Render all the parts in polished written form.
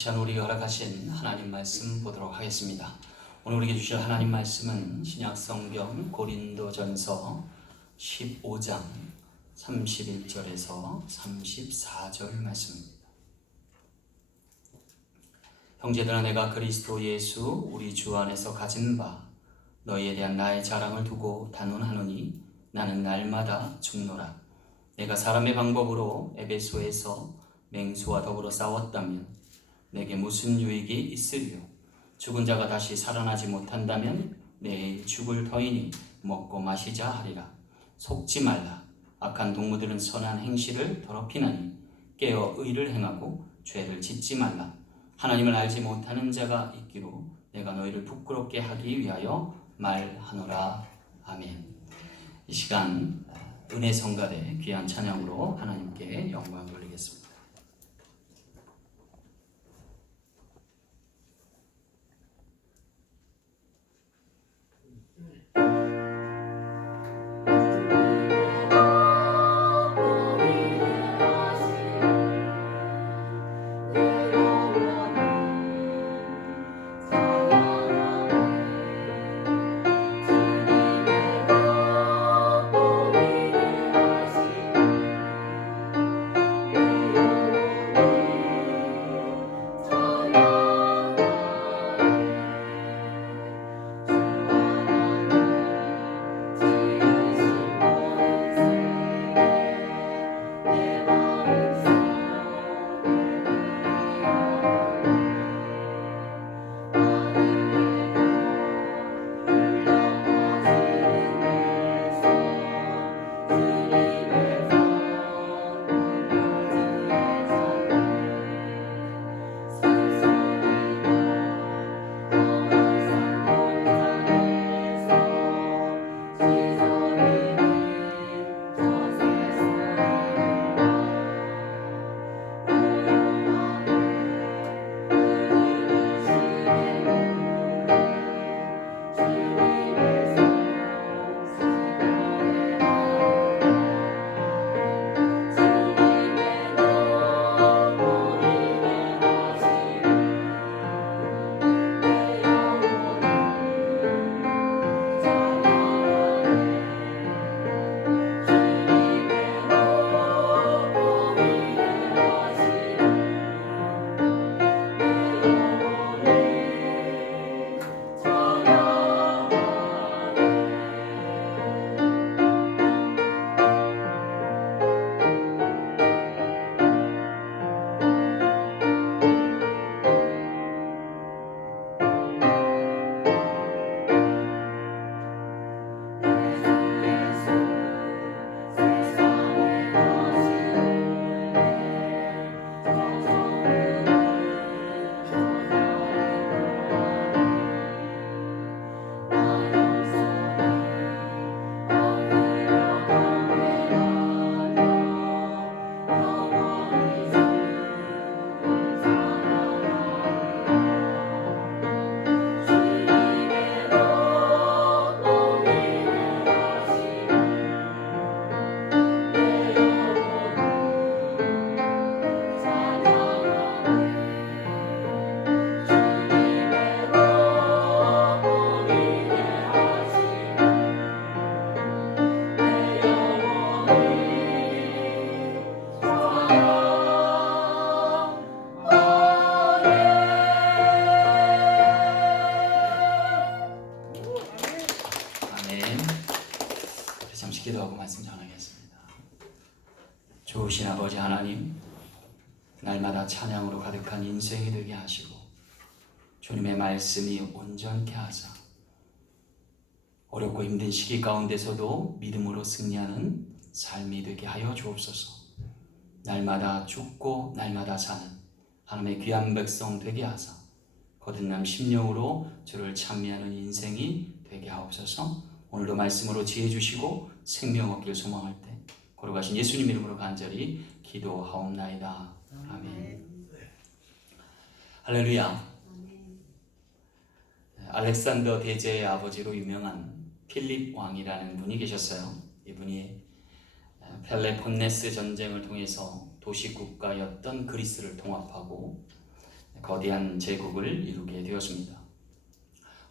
시간 우리에게 허락하신 하나님 말씀 보도록 하겠습니다. 오늘 우리에게 주실 하나님 말씀은 신약성경 고린도전서 15장 31절에서 34절 말씀입니다. 형제들아, 내가 그리스도 예수 우리 주 안에서 가진 바 너희에 대한 나의 자랑을 두고 단언하노니 나는 날마다 죽노라. 내가 사람의 방법으로 에베소에서 맹수와 더불어 싸웠다면 내게 무슨 유익이 있으리요? 죽은 자가 다시 살아나지 못한다면 내일 죽을 터이니 먹고 마시자 하리라. 속지 말라. 악한 동무들은 선한 행실을 더럽히나니 깨어 의를 행하고 죄를 짓지 말라. 하나님을 알지 못하는 자가 있기로 내가 너희를 부끄럽게 하기 위하여 말하노라. 아멘. 이 시간 은혜 성가대 귀한 찬양으로 하나님께 영광 돌리겠습니다. 기도하고 말씀 전하겠습니다. 좋으신 아버지 하나님, 날마다 찬양으로 가득한 인생이 되게 하시고 주님의 말씀이 온전케 하사 어렵고 힘든 시기 가운데서도 믿음으로 승리하는 삶이 되게 하여 주옵소서. 날마다 죽고 날마다 사는 하나님의 귀한 백성 되게 하사 거듭남 심령으로 주를 찬미하는 인생이 되게 하옵소서. 오늘도 말씀으로 지혜 주시고 생명 얻기를 소망할 때 걸어가신 예수님 이름으로 간절히 기도하옵나이다. 아멘. 할렐루야. 알렉산더 대제의 아버지로 유명한 필립 왕이라는 분이 계셨어요. 이분이 펠레폰네스 전쟁을 통해서 도시국가였던 그리스를 통합하고 거대한 제국을 이루게 되었습니다.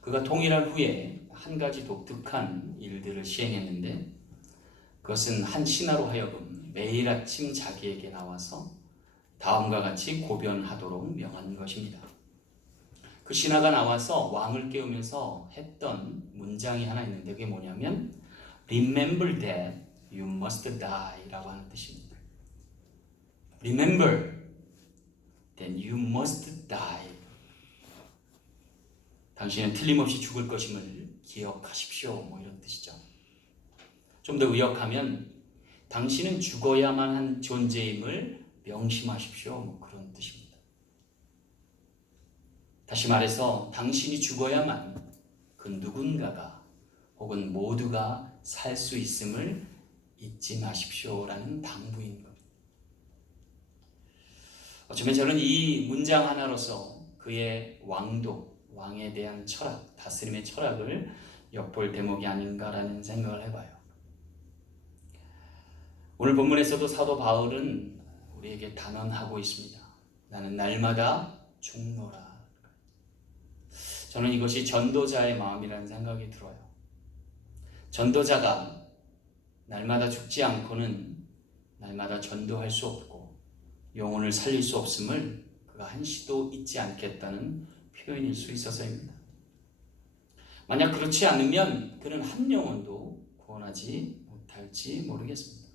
그가 통일한 후에 한 가지 독특한 일들을 시행했는데 그것은 한 신하로 하여금 매일 아침 자기에게 나와서 다음과 같이 고변하도록 명한 것입니다. 그 신하가 나와서 왕을 깨우면서 했던 문장이 하나 있는데 그게 뭐냐면 Remember that you must die 라고 하는 뜻입니다. Remember that you must die. 당신은 틀림없이 죽을 것임을 기억하십시오. 뭐 이런 뜻이죠. 좀 더 의역하면 당신은 죽어야만 한 존재임을 명심하십시오. 뭐 그런 뜻입니다. 다시 말해서 당신이 죽어야만 그 누군가가 혹은 모두가 살 수 있음을 잊지 마십시오라는 당부인 겁니다. 어쩌면 저는 이 문장 하나로서 그의 왕도, 왕에 대한 철학, 다스림의 철학을 엿볼 대목이 아닌가라는 생각을 해봐요. 오늘 본문에서도 사도 바울은 우리에게 단언하고 있습니다. 나는 날마다 죽노라. 저는 이것이 전도자의 마음이라는 생각이 들어요. 전도자가 날마다 죽지 않고는 날마다 전도할 수 없고 영혼을 살릴 수 없음을 그가 한시도 잊지 않겠다는 표현일 수 있어서입니다. 만약 그렇지 않으면 그는 한 영혼도 구원하지 못할지 모르겠습니다.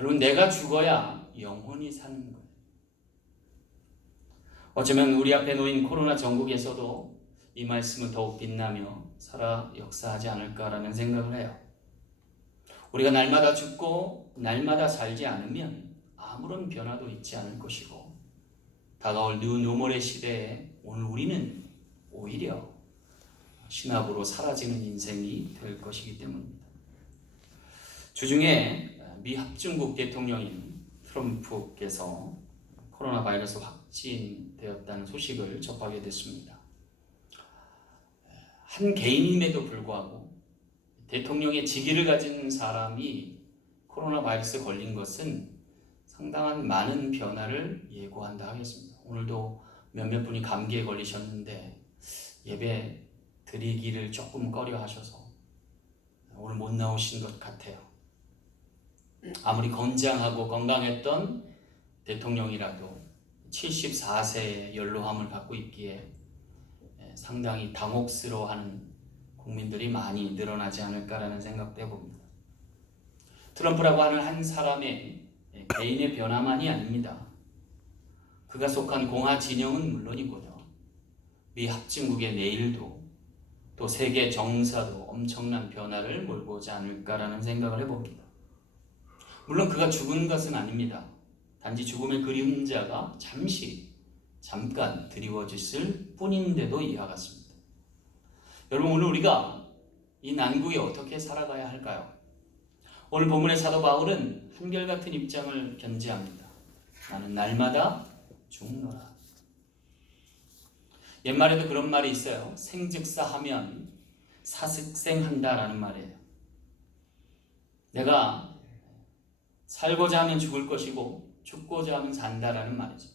여러분, 내가 죽어야 영혼이 사는 거예요. 어쩌면 우리 앞에 놓인 코로나 전국에서도 이 말씀은 더욱 빛나며 살아 역사하지 않을까라는 생각을 해요. 우리가 날마다 죽고 날마다 살지 않으면 아무런 변화도 있지 않을 것이고 다가올 뉴노멀의 시대에 오늘 우리는 오히려 신압으로 사라지는 인생이 될 것이기 때문입니다. 주중에 미 합중국 대통령인 트럼프께서 코로나 바이러스 확진되었다는 소식을 접하게 됐습니다. 한 개인임에도 불구하고 대통령의 직위를 가진 사람이 코로나 바이러스에 걸린 것은 상당한 많은 변화를 예고한다 하겠습니다. 오늘도 몇몇 분이 감기에 걸리셨는데 예배 드리기를 조금 꺼려 하셔서 오늘 못 나오신 것 같아요. 아무리 건장하고 건강했던 대통령이라도 74세의 연로함을 갖고 있기에 상당히 당혹스러워하는 국민들이 많이 늘어나지 않을까라는 생각도 해봅니다. 트럼프라고 하는 한 사람의 개인의 변화만이 아닙니다. 그가 속한 공화 진영은 물론이고요. 미 합중국의 내일도 또 세계 정사도 엄청난 변화를 몰고오지 않을까라는 생각을 해봅니다. 물론 그가 죽은 것은 아닙니다. 단지 죽음의 그림자가 잠깐 드리워졌을 뿐인데도 이와 같습니다. 여러분, 오늘 우리가 이 난국에 어떻게 살아가야 할까요? 오늘 본문의 사도 바울은 한결같은 입장을 견지합니다. 나는 날마다 죽노라. 옛말에도 그런 말이 있어요. 생즉사하면 사습생한다라는 말이에요. 내가 살고자 하면 죽을 것이고 죽고자 하면 산다라는 말이죠.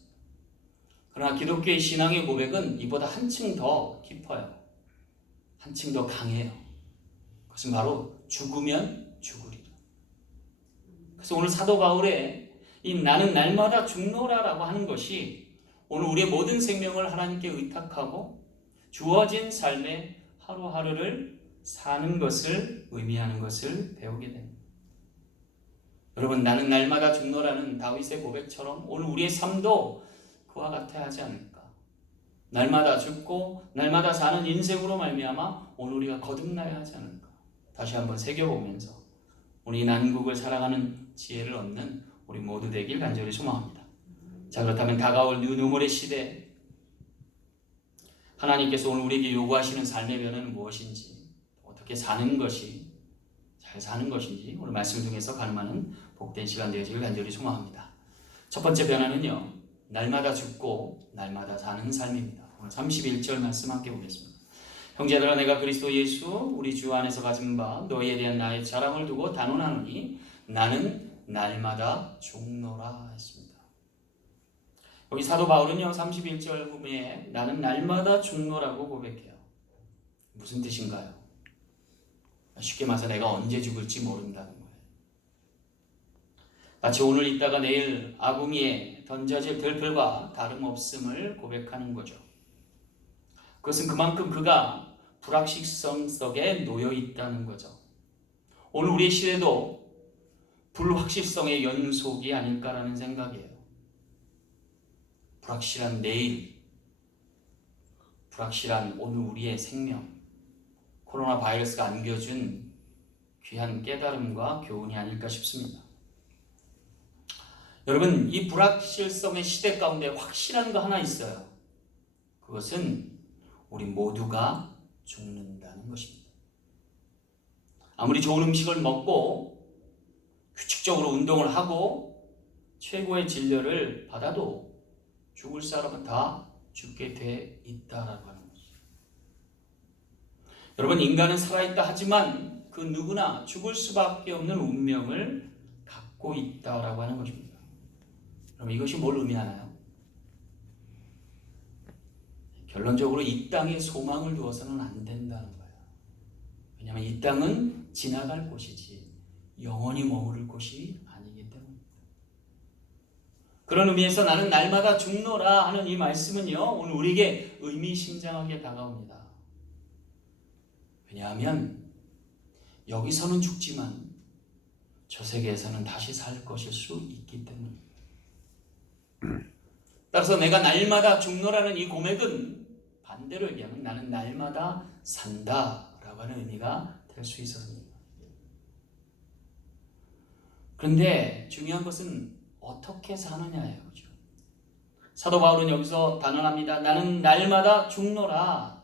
그러나 기독교의 신앙의 고백은 이보다 한층 더 깊어요. 한층 더 강해요. 그것은 바로 죽으면 죽으리라. 그래서 오늘 사도 바울의 이 나는 날마다 죽노라라고 하는 것이 오늘 우리의 모든 생명을 하나님께 의탁하고 주어진 삶의 하루하루를 사는 것을 의미하는 것을 배우게 됩니다. 여러분, 나는 날마다 죽노라는 다윗의 고백처럼 오늘 우리의 삶도 그와 같아야 하지 않을까. 날마다 죽고 날마다 사는 인생으로 말미암아 오늘 우리가 거듭나야 하지 않을까. 다시 한번 새겨보면서 우리 난국을 살아가는 지혜를 얻는 우리 모두 되길 간절히 소망합니다. 자, 그렇다면 다가올 뉴노멀의 시대, 하나님께서 오늘 우리에게 요구하시는 삶의 변화는 무엇인지, 어떻게 사는 것이 잘 사는 것인지 오늘 말씀을 통해서 가늠하는 복된 시간 되어지길 간절히 소망합니다. 첫 번째 변화는요, 날마다 죽고 날마다 사는 삶입니다. 오늘 31절 말씀 함께 보겠습니다. 형제들아, 내가 그리스도 예수 우리 주 안에서 가진 바 너희에 대한 나의 자랑을 두고 단언하노니 나는 날마다 죽노라 했습니다. 여기 사도 바울은요 31절 후에 나는 날마다 죽노라고 고백해요. 무슨 뜻인가요? 쉽게 말해서 내가 언제 죽을지 모른다는 거예요. 마치 오늘 있다가 내일 아궁이에 던져질 들풀과 다름없음을 고백하는 거죠. 그것은 그만큼 그가 불확실성 속에 놓여 있다는 거죠. 오늘 우리의 시대도 불확실성의 연속이 아닐까라는 생각이에요. 불확실한 내일, 불확실한 오늘 우리의 생명, 코로나 바이러스가 안겨준 귀한 깨달음과 교훈이 아닐까 싶습니다. 여러분, 이 불확실성의 시대 가운데 확실한 거 하나 있어요. 그것은 우리 모두가 죽는다는 것입니다. 아무리 좋은 음식을 먹고 규칙적으로 운동을 하고 최고의 진료를 받아도 죽을 사람은 다 죽게 돼 있다라고 하는 것이죠. 여러분, 인간은 살아있다 하지만 그 누구나 죽을 수밖에 없는 운명을 갖고 있다라고 하는 것입니다. 그럼 이것이 뭘 의미하나요? 결론적으로 이 땅에 소망을 두어서는 안 된다는 거예요. 왜냐하면 이 땅은 지나갈 곳이지 영원히 머무를 곳이 아니기 때문입니다. 그런 의미에서 나는 날마다 죽노라 하는 이 말씀은요, 오늘 우리에게 의미심장하게 다가옵니다. 왜냐하면 여기서는 죽지만 저 세계에서는 다시 살 것일 수 있기 때문입니다. 따라서 내가 날마다 죽노라는 이 고백은 반대로 얘기하면 나는 날마다 산다라고 하는 의미가 될 수 있었습니다. 그런데 중요한 것은 어떻게 사느냐예요. 그렇죠? 사도 바울은 여기서 단언합니다. 나는 날마다 죽노라.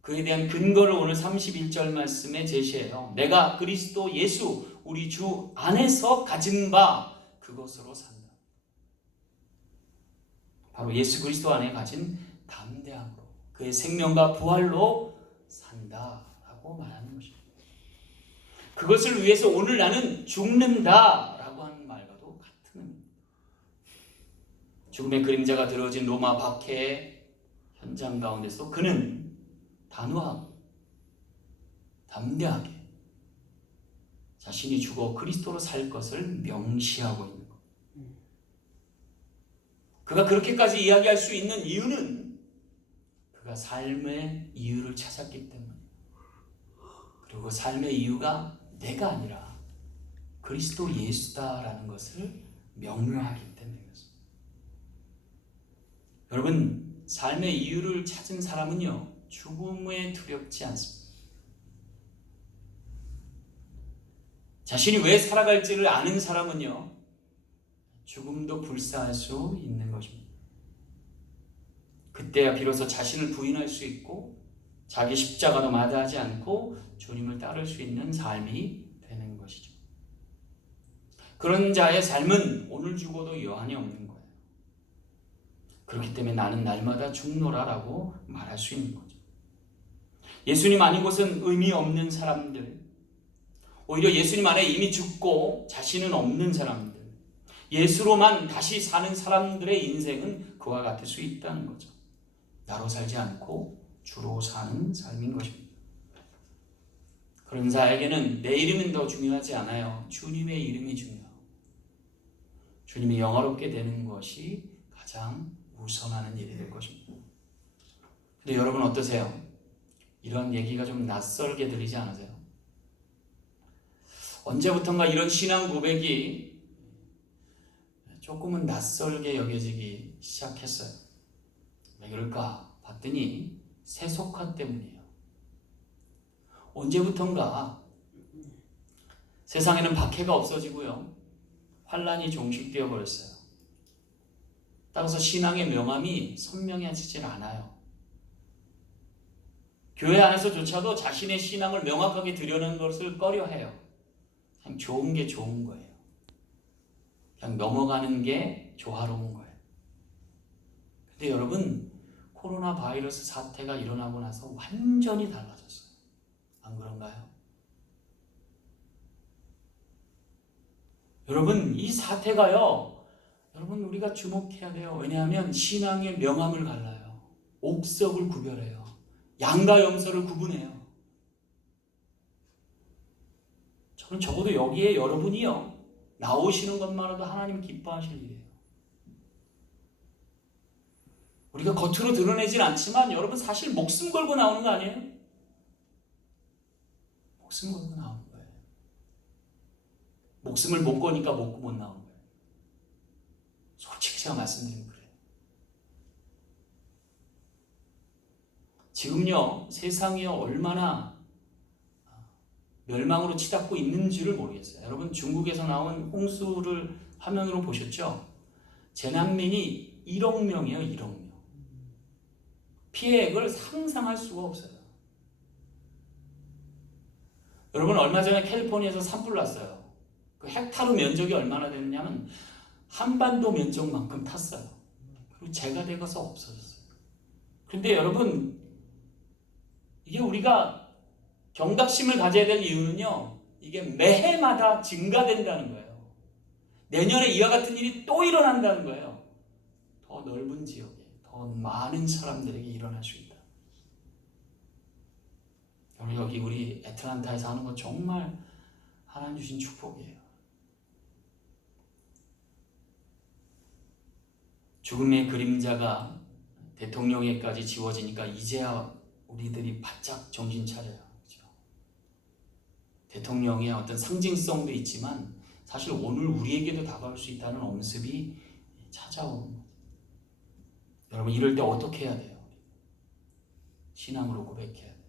그에 대한 근거를 오늘 31절 말씀에 제시해요. 내가 그리스도 예수 우리 주 안에서 가진 바 그것으로 산다. 바로 예수 그리스도 안에 가진 담대함으로 그의 생명과 부활로 산다라고 말하는 것입니다. 그것을 위해서 오늘 나는 죽는다라고 하는 말과도 같은 의미입니다. 죽음의 그림자가 들어진 로마 박해의 현장 가운데서 그는 단호하고 담대하게 자신이 죽어 그리스도로 살 것을 명시하고 있는 것. 그가 그렇게까지 이야기할 수 있는 이유는 그가 삶의 이유를 찾았기 때문이에요. 그리고 그 삶의 이유가 내가 아니라 그리스도 예수다라는 것을 명료하기 때문이었습니다. 여러분, 삶의 이유를 찾은 사람은요, 죽음에 두렵지 않습니다. 자신이 왜 살아갈지를 아는 사람은요, 죽음도 불사할 수 있는 것입니다. 그때야 비로소 자신을 부인할 수 있고 자기 십자가도 마다하지 않고 주님을 따를 수 있는 삶이 되는 것이죠. 그런 자의 삶은 오늘 죽어도 여한이 없는 거예요. 그렇기 때문에 나는 날마다 죽노라라고 말할 수 있는 거죠. 예수님 아닌 것은 의미 없는 사람들, 오히려 예수님 안에 이미 죽고 자신은 없는 사람들, 예수로만 다시 사는 사람들의 인생은 그와 같을 수 있다는 거죠. 나로 살지 않고 주로 사는 삶인 것입니다. 그런 자에게는 내 이름은 더 중요하지 않아요. 주님의 이름이 중요해요. 주님이 영화롭게 되는 것이 가장 우선하는 일이 될 것입니다. 근데 여러분 어떠세요? 이런 얘기가 좀 낯설게 들리지 않으세요? 언제부턴가 이런 신앙 고백이 조금은 낯설게 여겨지기 시작했어요. 왜 그럴까 봤더니 세속화 때문이에요. 언제부턴가 세상에는 박해가 없어지고요, 환란이 종식되어 버렸어요. 따라서 신앙의 명암이 선명해지질 않아요. 교회 안에서조차도 자신의 신앙을 명확하게 드러내는 것을 꺼려해요. 그냥 좋은 게 좋은 거예요. 그냥 넘어가는 게 조화로운 거예요. 근데 여러분, 코로나 바이러스 사태가 일어나고 나서 완전히 달라졌어요. 안 그런가요? 여러분, 이 사태가요, 여러분, 우리가 주목해야 돼요. 왜냐하면 신앙의 명암을 갈라요. 옥석을 구별해요. 양과 염소를 구분해요. 저는 적어도 여기에 여러분이요, 나오시는 것만으로도 하나님 기뻐하실 일이에요. 우리가 겉으로 드러내진 않지만 여러분, 사실 목숨 걸고 나오는 거 아니에요? 목숨 걸고 나오는 거예요. 목숨을 못 거니까 못 나오는 거예요. 솔직히 제가 말씀드리면 그래요. 지금요, 세상이요, 얼마나 멸망으로 치닫고 있는지를 모르겠어요. 여러분, 중국에서 나온 홍수를 화면으로 보셨죠? 재난민이 1억 명이에요. 1억 명. 피해액을 상상할 수가 없어요. 여러분, 얼마 전에 캘리포니아에서 산불 났어요. 그 헥타르 면적이 얼마나 되느냐면 한반도 면적만큼 탔어요. 그리고 재가 되어서 없어졌어요. 그런데 여러분, 이게 우리가 경각심을 가져야 될 이유는요, 이게 매해마다 증가된다는 거예요. 내년에 이와 같은 일이 또 일어난다는 거예요. 더 넓은 지역에 더 많은 사람들에게 일어날 수 있다. 여기 우리 애틀란타에서 하는 건 정말 하나님 주신 축복이에요. 죽음의 그림자가 대통령에까지 지워지니까 이제야 우리들이 바짝 정신 차려요. 그렇죠? 대통령의 어떤 상징성도 있지만 사실 오늘 우리에게도 다가올 수 있다는 엄습이 찾아오는 거죠. 여러분, 이럴 때 어떻게 해야 돼요? 신앙으로 고백해야 돼요.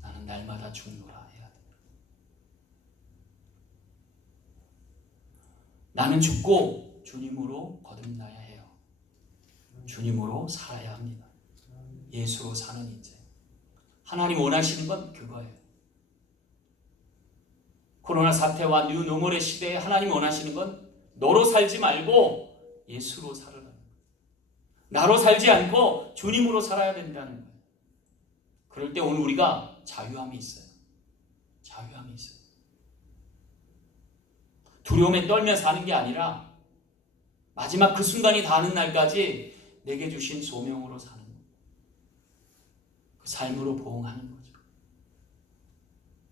나는 날마다 죽노라 해야 돼요. 나는 죽고 주님으로 거듭나야 해요. 주님으로 살아야 합니다. 예수로 사는 인생. 하나님 원하시는 건 그거예요. 코로나 사태와 뉴노멀의 시대에 하나님 원하시는 건 너로 살지 말고 예수로 살으라는 거예요. 나로 살지 않고 주님으로 살아야 된다는 거예요. 그럴 때 오늘 우리가 자유함이 있어요. 자유함이 있어요. 두려움에 떨며 사는 게 아니라 마지막 그 순간이 닿는 날까지 내게 주신 소명으로 사는 거예요. 그 삶으로 보응하는 거죠.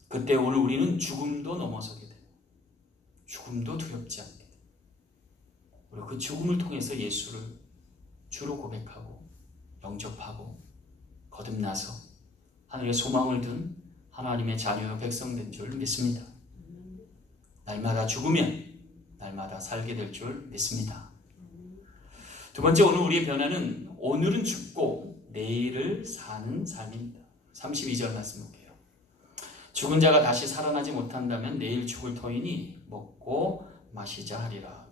그때 오늘 우리는 죽음도 넘어서게 돼요. 죽음도 두렵지 않게 돼요. 그리고 그 죽음을 통해서 예수를 주로 고백하고 영접하고 거듭나서 하늘의 소망을 둔 하나님의 자녀요 백성된 줄 믿습니다. 날마다 죽으면 날마다 살게 될 줄 믿습니다. 두 번째, 오늘 우리의 변화는 오늘은 죽고 내일을 사는 삶입니다. 32절 말씀 볼게요. 죽은 자가 다시 살아나지 못한다면 내일 죽을 터이니 먹고 마시자 하리라.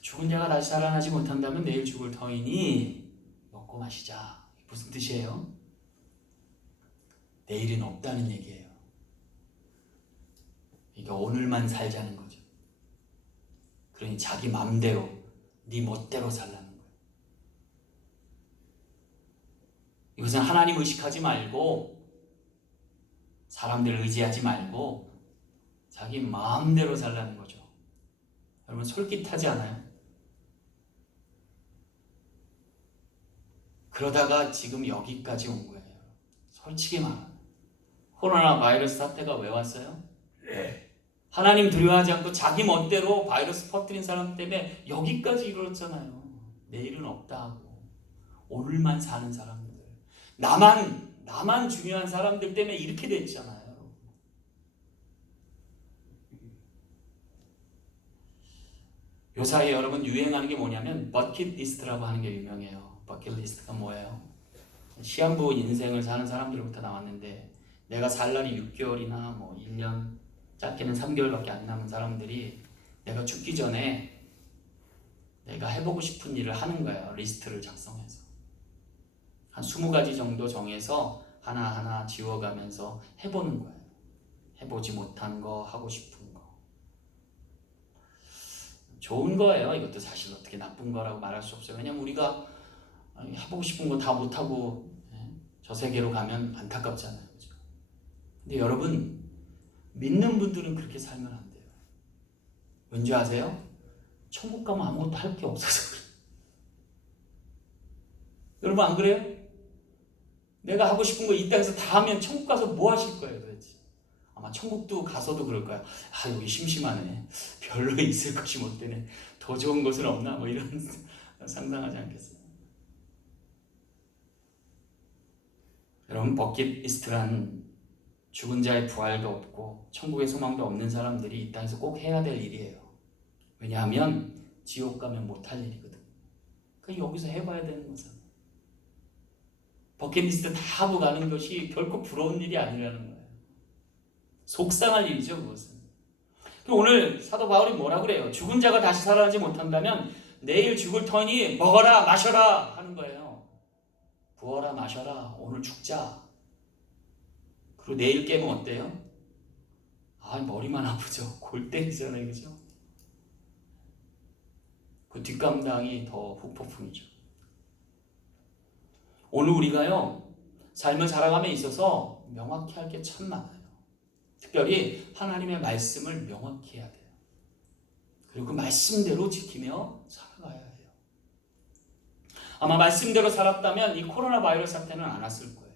죽은 자가 다시 살아나지 못한다면 내일 죽을 터이니 먹고 마시자. 무슨 뜻이에요? 내일은 없다는 얘기예요. 그러니까 오늘만 살자는 거죠. 그러니 자기 마음대로, 네 멋대로 살라는 거예요. 이것은 하나님 의식하지 말고 사람들을 의지하지 말고 자기 마음대로 살라는 거죠. 여러분, 솔깃하지 않아요? 그러다가 지금 여기까지 온 거예요. 솔직히 말하면 코로나 바이러스 사태가 왜 왔어요? 하나님 두려워하지 않고 자기 멋대로 바이러스 퍼뜨린 사람 때문에 여기까지 이르렀잖아요. 내일은 없다 하고 오늘만 사는 사람들, 나만 중요한 사람들 때문에 이렇게 됐잖아요. 요사이에 여러분 유행하는 게 뭐냐면 버킷리스트라고 하는 게 유명해요. 버킷리스트가 뭐예요? 시한부 인생을 사는 사람들부터 나왔는데 내가 살 날이 6개월이나 뭐 1년, 짧게는 3개월밖에 안 남은 사람들이 내가 죽기 전에 내가 해보고 싶은 일을 하는 거예요. 리스트를 작성해서 한 20가지 정도 정해서 하나하나 지워가면서 해보는 거예요. 해보지 못한 거, 하고 싶은 거. 좋은 거예요. 이것도 사실 어떻게 나쁜 거라고 말할 수 없어요. 왜냐면 우리가 해보고 싶은 거 다 못하고 저 세계로 가면 안타깝잖아요. 그죠? 근데 여러분, 믿는 분들은 그렇게 살면 안 돼요. 왠지 아세요? 천국 가면 아무것도 할 게 없어서 그래. 여러분 안 그래요? 내가 하고 싶은 거 이 땅에서 다 하면 천국 가서 뭐 하실 거예요 도대체? 아마 천국도 가서도 그럴 거야. 아 여기 심심하네. 별로 있을 것이 못 되네. 더 좋은 곳은 없나? 뭐 이런 상상하지 않겠어요? 여러분 버킷리스트란 죽은 자의 부활도 없고 천국의 소망도 없는 사람들이 이 땅에서 꼭 해야 될 일이에요. 왜냐하면 지옥 가면 못할 일이거든. 그러니까 여기서 해봐야 되는 거잖아. 버킷리스트 다 하고 가는 것이 결코 부러운 일이 아니라는 거예요. 속상할 일이죠 그것은. 오늘 사도 바울이 뭐라 그래요? 죽은 자가 다시 살아나지 못한다면 내일 죽을 터니 먹어라 마셔라 하는 거예요. 부어라 마셔라. 오늘 죽자. 그리고 내일 깨면 어때요? 아 머리만 아프죠. 골 때리잖아요. 그죠? 그 뒷감당이 더 후폭풍이죠. 오늘 우리가요 삶을 살아감에 있어서 명확히 할 게 참 많아요. 특별히 하나님의 말씀을 명확히 해야 돼요. 그리고 그 말씀대로 지키며 살아가야 해요. 아마 말씀대로 살았다면 이 코로나 바이러스 사태는 안 왔을 거예요.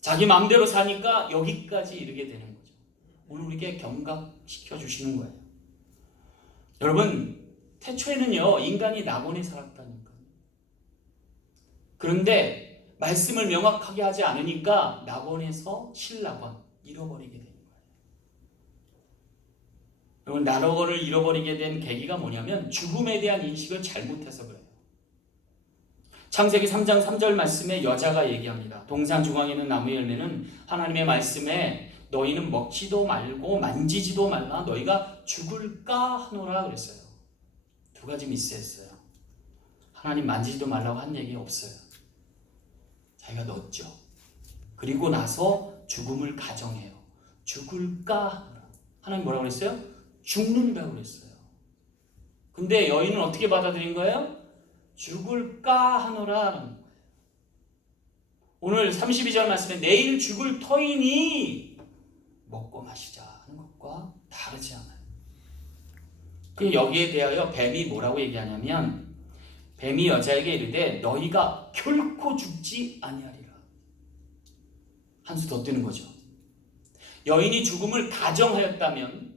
자기 마음대로 사니까 여기까지 이르게 되는 거죠. 오늘 우리에게 경각시켜 주시는 거예요. 여러분 태초에는요 인간이 낙원에 살았다니까요. 그런데 말씀을 명확하게 하지 않으니까 낙원에서 실낙원 잃어버리게 되는 거예요. 여러분 낙원을 잃어버리게 된 계기가 뭐냐면 죽음에 대한 인식을 잘못해서 그래요. 창세기 3장 3절 말씀에 여자가 얘기합니다. 동산 중앙에 있는 나무 열매는 하나님의 말씀에 너희는 먹지도 말고 만지지도 말라 너희가 죽을까 하노라 그랬어요. 두 가지 미스했어요. 하나님 만지지도 말라고 한 얘기 없어요. 자기가 넣었죠. 그리고 나서 죽음을 가정해요. 죽을까 하노라. 하나님 뭐라고 그랬어요? 죽는다고 그랬어요. 근데 여인은 어떻게 받아들인 거예요? 죽을까 하노라 하는 거예요. 오늘 32절 말씀에 내일 죽을 터이니 먹고 마시자 하는 것과 다르지 않아요. 여기에 대하여 뱀이 뭐라고 얘기하냐면 뱀이 여자에게 이르되 너희가 결코 죽지 아니하리라. 한 수 더 뜨는 거죠. 여인이 죽음을 가정하였다면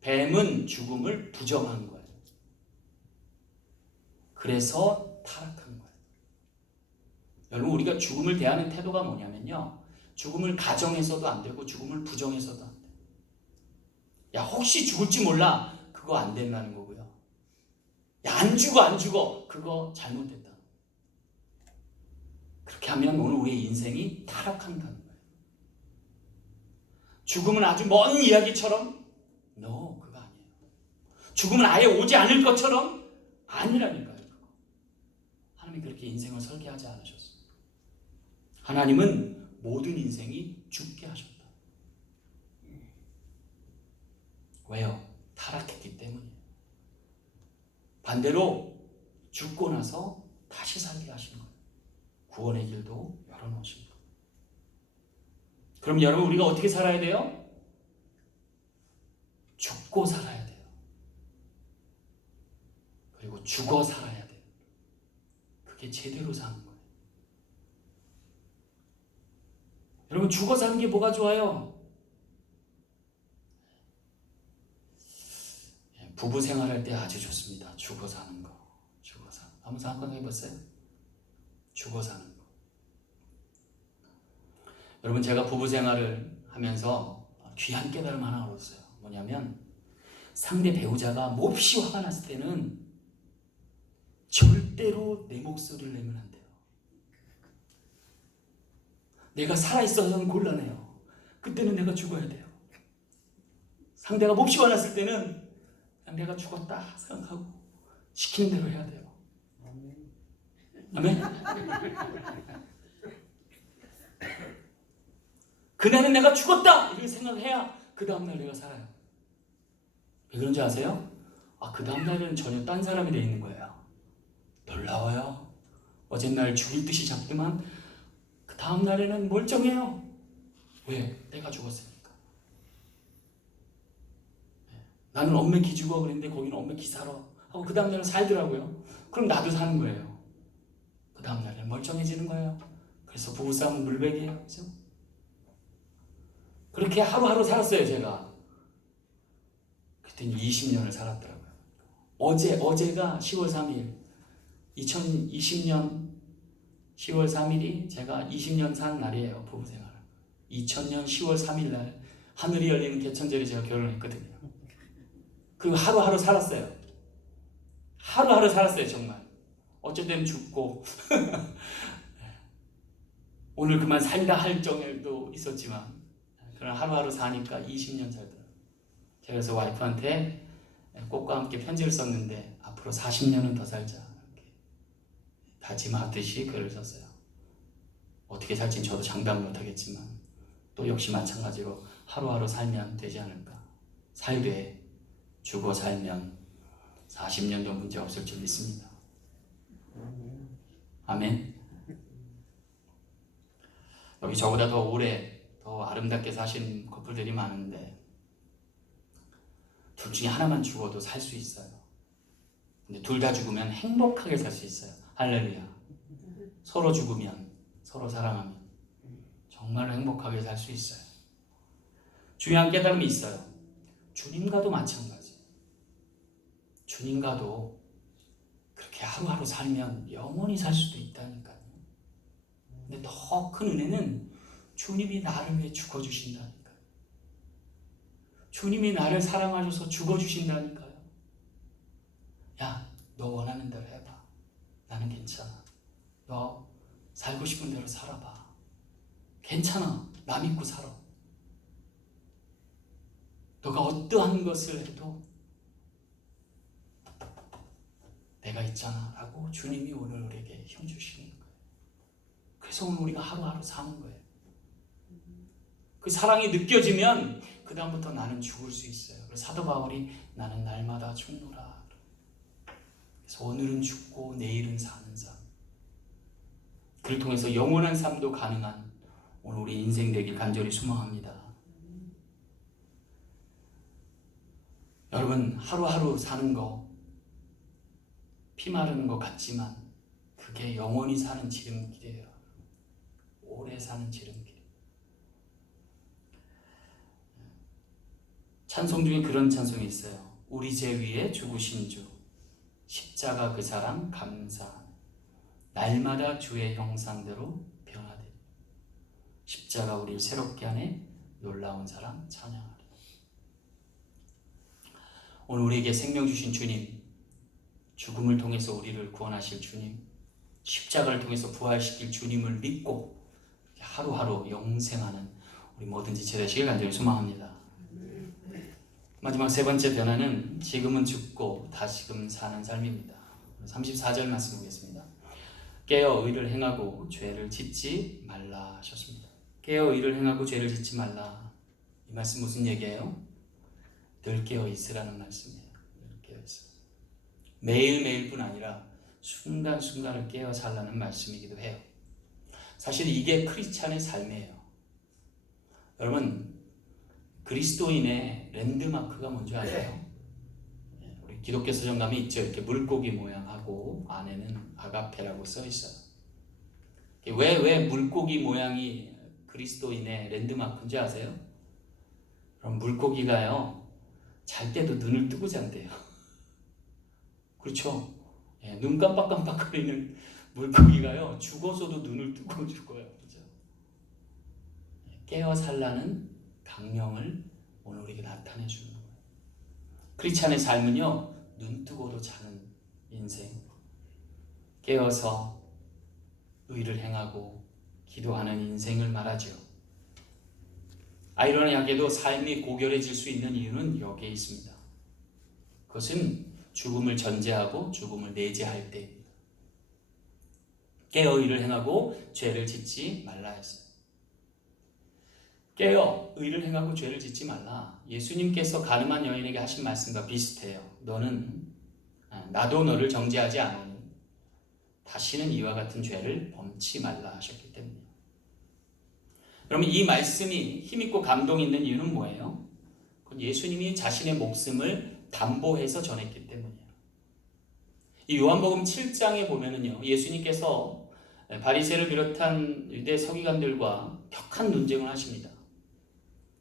뱀은 죽음을 부정한 거예요. 그래서 타락한 거예요. 여러분 우리가 죽음을 대하는 태도가 뭐냐면요. 죽음을 가정해서도 안 되고 죽음을 부정해서도 안 돼요. 야 혹시 죽을지 몰라. 그거 안 된다는 거고요. 야 안 죽어. 그거 잘못됐다. 그렇게 하면 오늘 우리의 인생이 타락한다는 거예요. 죽음은 아주 먼 이야기처럼 No, 그거 아니에요. 죽음은 아예 오지 않을 것처럼 아니라니까요. 그거. 하나님이 그렇게 인생을 설계하지 않으셨어요. 하나님은 모든 인생이 죽게 하셨다. 왜요? 타락했기 때문이에요. 반대로 죽고 나서 다시 살게 하신 거예요. 구원의 길도 열어놓으신 거예요. 그럼 여러분 우리가 어떻게 살아야 돼요? 죽고 살아야 돼요. 그리고 죽어 살아야 돼요. 그게 제대로 사는 거예요. 여러분 죽어 사는 게 뭐가 좋아요? 부부 생활할 때 아주 좋습니다. 죽어 사는 거. 죽어 사는 거. 한번 생각해 봤어요? 죽어 사는 거. 여러분 제가 부부 생활을 하면서 귀한 깨달음 하나 얻었어요. 뭐냐면 상대 배우자가 몹시 화가 났을 때는 절대로 내 목소리를 내면 안 돼요. 내가 살아있어서는 곤란해요. 그때는 내가 죽어야 돼요. 상대가 몹시 화났을 때는 내가 죽었다 생각하고 시키는 대로 해야 돼요. 아멘? 그날은 내가 죽었다 이렇게 생각해야 그 다음날 내가 살아요. 왜 그런지 아세요? 그 다음날에는 전혀 딴 사람이 돼 있는 거예요. 놀라워요. 어젯날 죽일 듯이 잡더만 그 다음날에는 멀쩡해요. 왜? 내가 죽었으니까. 나는 엄맥히 죽어 그랬는데 거기는 엄맥히 살아 하고 그 다음날은 살더라고요. 그럼 나도 사는 거예요. 그 다음날은 멀쩡해지는 거예요. 그래서 부부싸움은 물베기예요. 그죠? 그렇게 하루하루 살았어요. 제가 그랬더니 20년을 살았더라고요. 어제가 10월 3일 2020년 10월 3일이 제가 20년 산 날이에요. 부부생활 2000년 10월 3일 날 하늘이 열리는 개천절에 제가 결혼했거든요. 그 하루하루 살았어요. 하루하루 살았어요. 정말 어쩔 때는 죽고 오늘 그만 살다 할 정도도 있었지만 그러나 하루하루 사니까 20년 살더라고요. 제가 그래서 와이프한테 꽃과 함께 편지를 썼는데 앞으로 40년은 더 살자 이렇게 다짐하듯이 글을 썼어요. 어떻게 살진 저도 장담 못하겠지만 또 역시 마찬가지로 하루하루 살면 되지 않을까. 살되 죽어 살면 40년도 문제 없을 줄 믿습니다. 아멘. 여기 저보다 더 오래 더 아름답게 사신 커플들이 많은데 둘 중에 하나만 죽어도 살 수 있어요. 근데 둘 다 죽으면 행복하게 살 수 있어요. 할렐루야. 서로 죽으면 서로 사랑하면 정말 행복하게 살 수 있어요. 중요한 깨달음이 있어요. 주님과도 마찬가지. 주님과도 그렇게 하루하루 살면 영원히 살 수도 있다니까요. 근데 더 큰 은혜는 주님이 나를 위해 죽어주신다니까요. 주님이 나를 사랑하셔서 죽어주신다니까요. 야, 너 원하는 대로 해봐. 나는 괜찮아. 너 살고 싶은 대로 살아봐. 괜찮아. 나 믿고 살아. 너가 어떠한 것을 해도 내가 있잖아 라고 주님이 오늘 우리에게 힘 주시는 거예요. 그래서 오늘 우리가 하루하루 사는 거예요. 그 사랑이 느껴지면 그 다음부터 나는 죽을 수 있어요. 그래서 사도 바울이 나는 날마다 죽노라. 그래서 오늘은 죽고 내일은 사는 삶. 그를 통해서 영원한 삶도 가능한 오늘 우리 인생 되길 간절히 소망합니다. 여러분 하루하루 사는 거 피 마르는 것 같지만 그게 영원히 사는 지름길이에요. 오래 사는 지름길. 찬송 중에 그런 찬송이 있어요. 우리 죄 위에 죽으신 주 십자가 그 사랑 감사하네. 날마다 주의 형상대로 변화되리. 십자가 우리를 새롭게 하네. 놀라운 사랑 찬양하리. 오늘 우리에게 생명 주신 주님, 죽음을 통해서 우리를 구원하실 주님, 십자가를 통해서 부활시킬 주님을 믿고 하루하루 영생하는 우리 뭐든지 되시길 간절히 소망합니다. 마지막 세 번째 변화는 지금은 죽고 다시금 사는 삶입니다. 34절 말씀 보겠습니다. 깨어 의를 행하고 죄를 짓지 말라 하셨습니다. 깨어 의를 행하고 죄를 짓지 말라. 이 말씀 무슨 얘기예요? 늘 깨어 있으라는 말씀이에요. 늘 깨어 있어. 매일매일뿐 아니라 순간순간을 깨어 살라는 말씀이기도 해요. 사실 이게 크리스찬의 삶이에요. 여러분 그리스도인의 랜드마크가 뭔지 아세요? 우리 기독교 서정감에 있죠. 이렇게 물고기 모양하고 안에는 아가페라고 써 있어요. 왜 물고기 모양이 그리스도인의 랜드마크인지 아세요? 그럼 물고기가요 잘 때도 눈을 뜨고 잔대요. 그렇죠? 눈 깜빡깜빡거리는 물고기가요 죽어서도 눈을 뜨고 죽어요. 그렇죠? 깨어 살라는 강령을 오늘 우리에게 나타내 주는 거예요. 크리스찬의 삶은요 눈 뜨고도 자는 인생, 깨어서 의를 행하고 기도하는 인생을 말하죠. 아이러니하게도 삶이 고결해질 수 있는 이유는 여기에 있습니다. 그것은 죽음을 전제하고 죽음을 내재할 때입니다. 깨어 의를 행하고 죄를 짓지 말라 했어요. 깨어 의를 행하고 죄를 짓지 말라. 예수님께서 가늠한 여인에게 하신 말씀과 비슷해요. 나도 너를 정죄하지 않으니 다시는 이와 같은 죄를 범치 말라 하셨기 때문이에요. 그러면 이 말씀이 힘있고 감동 있는 이유는 뭐예요? 그건 예수님이 자신의 목숨을 담보해서 전했기 때문이에요. 이 요한복음 7장에 보면은요, 예수님께서 바리새를 비롯한 유대 서기관들과 격한 논쟁을 하십니다.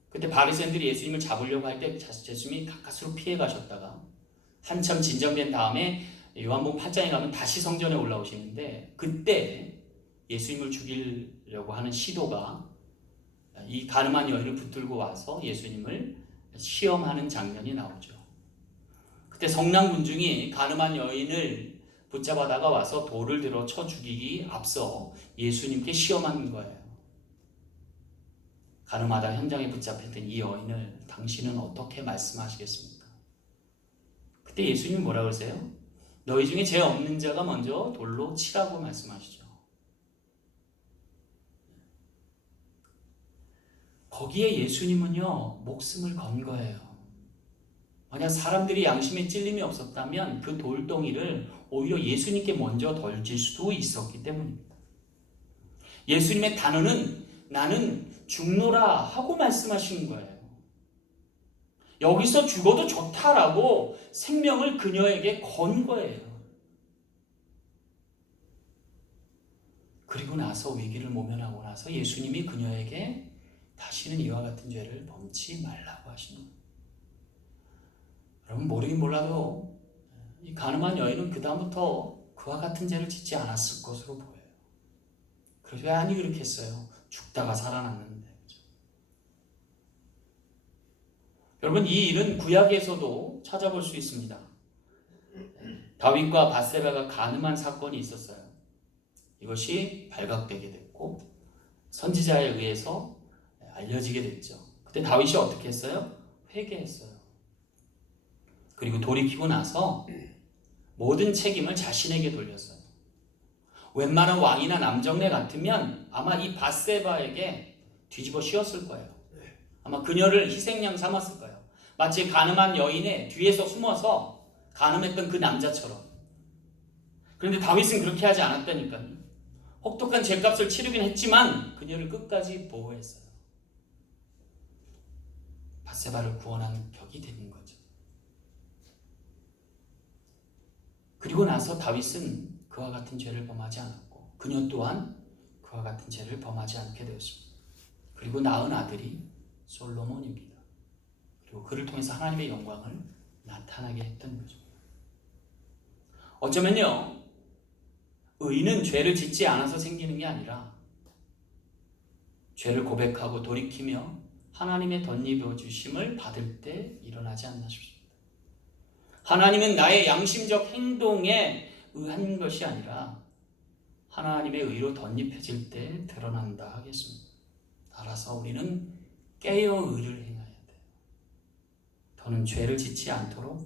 그때 바리새인들이 예수님을 잡으려고 할 때 예수님이 가까스로 피해 가셨다가 한참 진정된 다음에 요한복음 8장에 가면 다시 성전에 올라오시는데, 그때 예수님을 죽이려고 하는 시도가 이 가늠한 여인을 붙들고 와서 예수님을 시험하는 장면이 나오죠. 그때 성난군중이 가늠한 여인을 붙잡아다가 와서 돌을 들어 쳐 죽이기 앞서 예수님께 시험한 거예요. 가늠하다 현장에 붙잡혔던 이 여인을 당신은 어떻게 말씀하시겠습니까? 그때 예수님이 뭐라고 그러세요? 너희 중에 죄 없는 자가 먼저 돌로 치라고 말씀하시죠. 거기에 예수님은요, 목숨을 건 거예요. 만약 사람들이 양심에 찔림이 없었다면 그 돌덩이를 오히려 예수님께 먼저 던질 수도 있었기 때문입니다. 예수님의 단어는 나는 죽노라 하고 말씀하신 거예요. 여기서 죽어도 좋다라고 생명을 그녀에게 건 거예요. 그리고 나서 위기를 모면하고 나서 예수님이 그녀에게 다시는 이와 같은 죄를 범치 말라고 하시는 거예요. 여러분, 모르긴 몰라도 이 가늠한 여인은 그 다음부터 그와 같은 죄를 짓지 않았을 것으로 보여요. 그래서 왜 아니 그렇게 했어요? 죽다가 살아났는데. 그렇죠? 여러분, 이 일은 구약에서도 찾아볼 수 있습니다. 다윗과 밧세바가 가늠한 사건이 있었어요. 이것이 발각되게 됐고 선지자에 의해서 알려지게 됐죠. 그때 다윗이 어떻게 했어요? 회개했어요. 그리고 돌이키고 나서 모든 책임을 자신에게 돌렸어요. 웬만한 왕이나 남정네 같으면 아마 이 밧세바에게 뒤집어 씌웠을 거예요. 아마 그녀를 희생양 삼았을 거예요. 마치 가늠한 여인의 뒤에서 숨어서 가늠했던 그 남자처럼. 그런데 다윗은 그렇게 하지 않았다니까요. 혹독한 죄값을 치르긴 했지만 그녀를 끝까지 보호했어요. 밧세바를 구원한 격이 되는 거죠. 그리고 나서 다윗은 그와 같은 죄를 범하지 않았고 그녀 또한 그와 같은 죄를 범하지 않게 되었습니다. 그리고 낳은 아들이 솔로몬입니다. 그리고 그를 통해서 하나님의 영광을 나타나게 했던 거죠. 어쩌면요, 의는 죄를 짓지 않아서 생기는 게 아니라 죄를 고백하고 돌이키며 하나님의 덧입어 주심을 받을 때 일어나지 않나 싶습니다. 하나님은 나의 양심적 행동에 의한 것이 아니라 하나님의 의로 덧입혀질 때 드러난다 하겠습니다. 따라서 우리는 깨어 의를 행해야 돼요. 더는 죄를 짓지 않도록